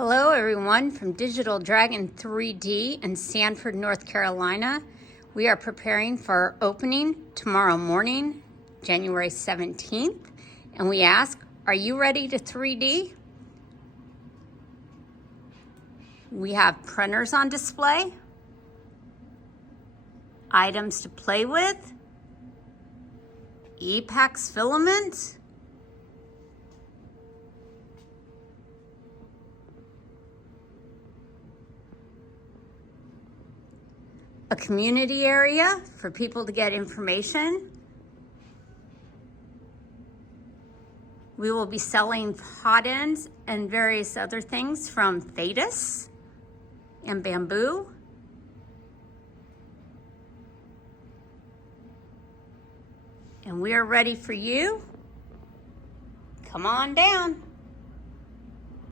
Hello everyone from Digital Dragon 3D in Sanford, North Carolina. We are preparing for our opening tomorrow morning, January 17th. And we ask, are you ready to 3D? We have printers on display, items to play with, epox filaments, a community area for people to get information. We will be selling hot ends and various other things from Thetis and bamboo. And we are ready for you. Come on down.